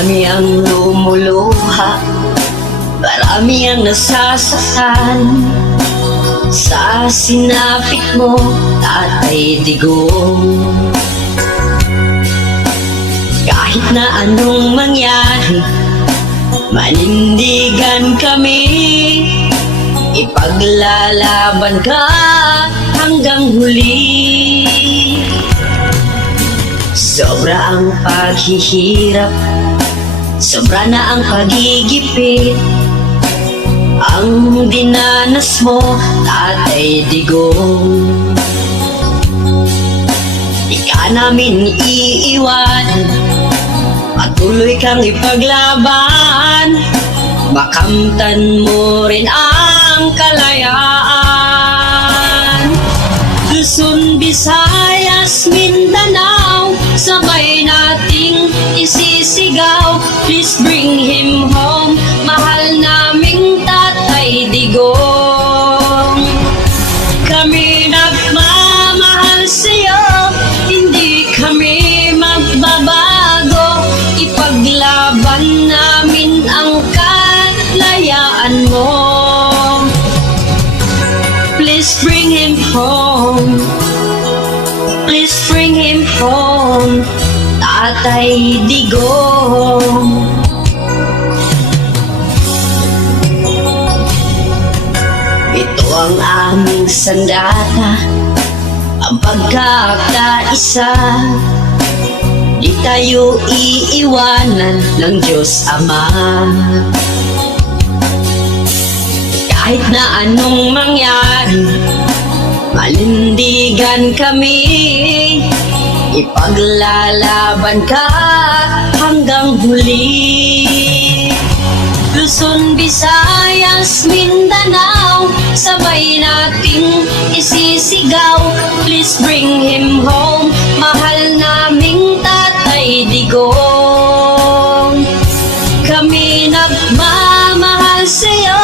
Marami ang lumuluha, marami ang nasasaktan sa sinapit mo, Tatay Digong. Kahit na anong mangyari, manindigan kami, ipaglalaban ka hanggang huli. Sobra ang paghihirap, sobra na ang pagigipit, ang dinanas mo, Tatay Digong. Di ka namin iiwan, patuloy kang ipaglaban, makamtan mo rin ang kalayaan. Luzon, Visayas, Mindanao, sabay nating isisigaw. Please bring him home, mahal naming Tatay Digong. Kami nagmamahal sa'yo, hindi kami magbabago, ipaglaban namin ang kalayaan mo. Please bring him home, please bring him home, Tatay Digong. Ito ang aming sandata, ang pagkakaisa, di tayo iiwanan ng Diyos Ama. Kahit na anong mangyari, manindigan kami, ipaglalaban ka hanggang huli. Luzon, Visayas, Mindanao, sabay nating isisigaw. Please bring him home, mahal naming Tatay Digong. Kami nagmamahal sa'yo,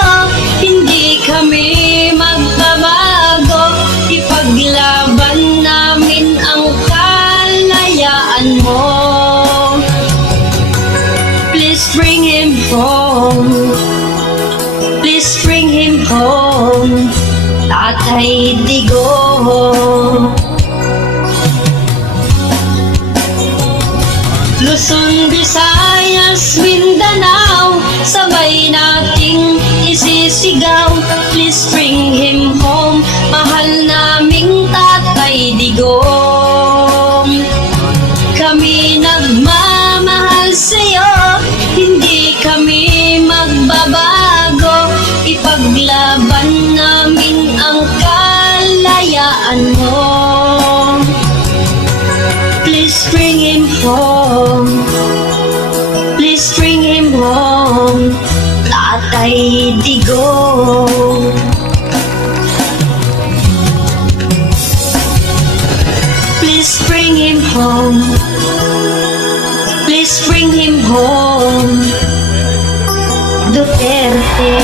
hindi kami magbabago, ipaglaban namin ang kalayaan mo. Please bring him home, please bring him home, Tatay Digong. Luzon, Visayas, Mindanao, sabay nating isisigaw. Please bring him home, mahal naming Tatay Digong. Kami nagmamahal sa'yo, hindi kami magbabago, ipaglaban namin ang kalayaan mo. Please bring him home, please bring him home, Tatay Digong. Please bring him home, please bring him home, Duterte.